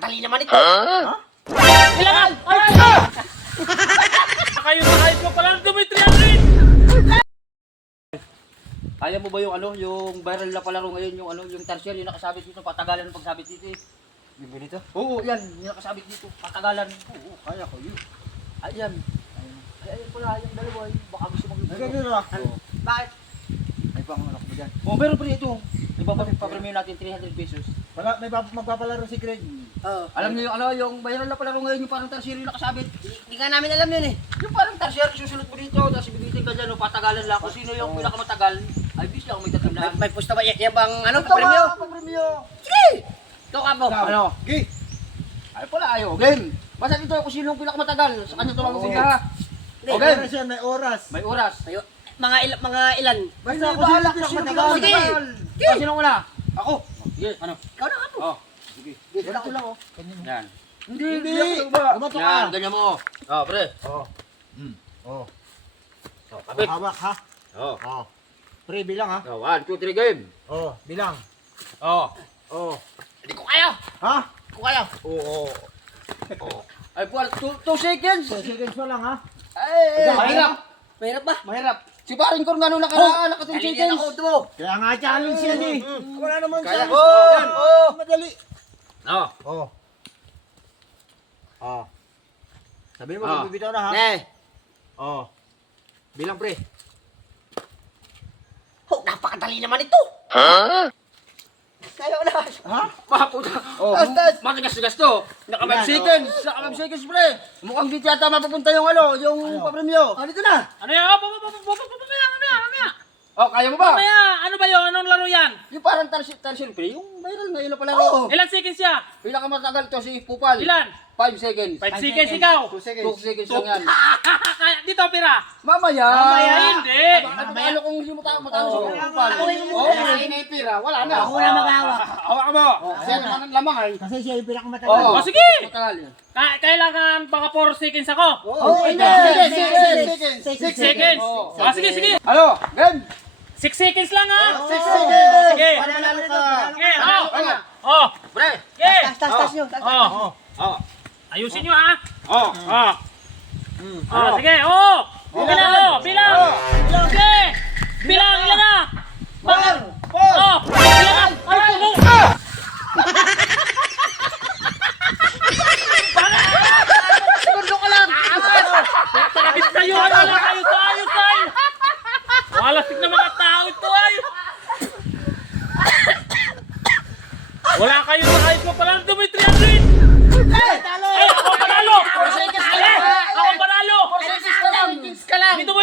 napakadali naman ito. Ha? Kailangan! Ay! Kayo sa high school pala dumi 300! Kaya mo ba yung ano, yung viral na palaro ngayon, yung ano, yung tertiary, yung nakasabit dito, patagalan ng pagsabit dito eh. Yung ganito? Oo, yan, yung nakasabit dito, patagalan. Oo, kaya ko yun. Ayan. Ayan pala, yung dalawa, baka gusto mag-luto. Nagagano na? Oo. Bakit? May panganak mo dyan. Oh, meron pa rin ito. Ipapapremyo natin 300 pesos. Wala, may magpapalaro si Greg. Oo. Alam niyo yung ano, yung viral na palaro ngayon, yung parang tertiary yung nakasabit. Hindi nga namin alam yun eh. Yung parang tertiary, susunod mo dito, tapos ibibitin ka dyan, patagalan lang. Kung sino yung pinakamatagal, ay bis lang may tatandaan. May pusta ba? Yan bang ano? Ito Premyo? ba, papremyo? Sige! Ito ka mo. Ano? Gi! Ay pala, ayaw. Game. Basta dito kung sino yung pinakamatagal. Sa kanya ito lang Oo. ha. May Okay. oras yan, may oras. May oras. Ayo. Mga ilan? Basta Hindi, kung sino bahala yung kung sino pinakamatagal. pinakamatagal. Sige. Oh, sino una? Ako. Sige, ano? Ikaw na ka po. Oh. Sige. Ganito lang oh. Yan. Hindi, Hindi. hindi. Ba? Lumato ka. Yan, ganyan mo. Oh, pre. Oh. Oh. Oh, kapit. Hawak ha. Oh. Oh. Pre, bilang ha. Oh, 1, 2, 3, game. Oh, bilang. Oh. Oh. Hindi ko kaya. Ha? Hindi ko kaya. Oo. Oh. Ay, Paul, 2 seconds. 2 seconds pa lang ha. Ay, Ikaw, mahirap. Mahirap ba? Mahirap. Si paring ko nga nung naka 2 Dalihan seconds. ako ito. Kaya nga challenge yan eh. Wala naman Kaya. challenge. Oh, Yan. oh. Madali. Oh. Oh. Oh. Sabihin mo, Ah. magbibitaw na ha. Oh. Bilang pre. Oh, napakadali naman ito. Ha? Kaya na. Ha? Paputa. Oh. Matigas-tigas to. Naka 5 Yan, seconds. Naka 5 seconds, pre. Mukhang di yata mapupunta yung ano, yung Ano? papremyo. Oh, dito na. Ano yan? Mamaya! Oh, kaya mo ba? Mamaya! Ano ba yun? Anong laro yan? Yung parang tertiary, pre. Yung viral na yun na pala. Oo. Ilan seconds siya? Pinakamatagal to si Pupal. Ilan? 5 seconds. 5 seconds ikaw! 2 2 seconds. seconds lang yan. Kaya dito, pira! Mamaya. Mamaya, hindi! Ano kung hindi mo matalo Oo. si Pupal? Ako yung Oo, muna. kasi inipira. Wala na. Ako na mag-hawak. Hawak mo. Kasi ano naman ang lamang ay. Kasi siya yung pinakamatagal. Oo. Oh, sige. Matagal yun. Kailangan baka 4 seconds ako! Oh, hindi. seconds. 6 seconds! Oo. Ah, sige, sige! Ano? Game. 6 seconds lang ha! 6 seconds. Sige! Panalo ka. Sige, Ano? oh! Ano? Oh! Pre. Sige! Tas nyo. Oh! Oh. Ayusin nyo ha! Oh. Oh! Oh, sige! Oh! Bilang! Oh! Bilang! Sige! Bilang! Ilan na? Oh! Ilan na? Ay! Oh! Segundo ka lang. Talakit kayo! Wala kayo sa ayos ay! Walasik na mga tao ito ay! Wala kayo sa high school pala dumi 300! Talo. Eh! Ako panalo! seconds ka Eh! lang. Ako panalo! 4 seconds ka lang. Dito mo